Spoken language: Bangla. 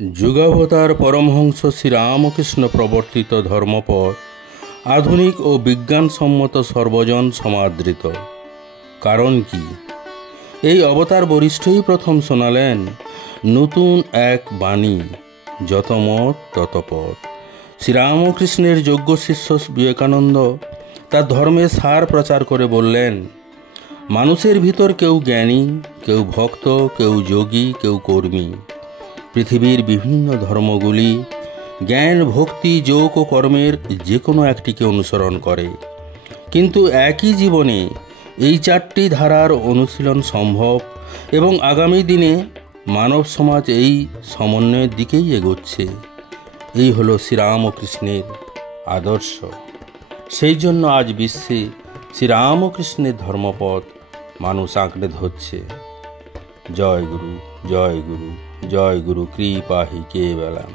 যুগাবতার পরমহংস শ্রীরামকৃষ্ণ প্রবর্তিত ধর্মপথ আধুনিক ও বিজ্ঞানসম্মত সর্বজন সমাদৃত। কারণ কি? এই অবতার বরিষ্ঠই প্রথম শোনালেন নতুন এক বাণী, যত মত তত পথ। শ্রীরামকৃষ্ণের যোগ্য শিষ্য বিবেকানন্দ তার ধর্মের সার প্রচার করে বললেন, মানুষের ভিতর কেউ জ্ঞানী, কেউ ভক্ত, কেউ যোগী, কেউ কর্মী। পৃথিবীর বিভিন্ন ধর্মগুলি জ্ঞান, ভক্তি, যোগ ও কর্মের যে কোনো একটিকে অনুসরণ করে, কিন্তু একই জীবনে এই চারটি ধারার অনুশীলন সম্ভব এবং আগামী দিনে মানব সমাজ এই সমন্বয়ের দিকেই এগোচ্ছে। এই হলো শ্রীরামকৃষ্ণের আদর্শ। সেই জন্য আজ বিশ্বে শ্রীরামকৃষ্ণের ধর্মপথ মানুষ আঁকড়ে ধরছে। জয় গুরু, জয় গুরু, জয় গুরু, কৃপাহি কেবলম।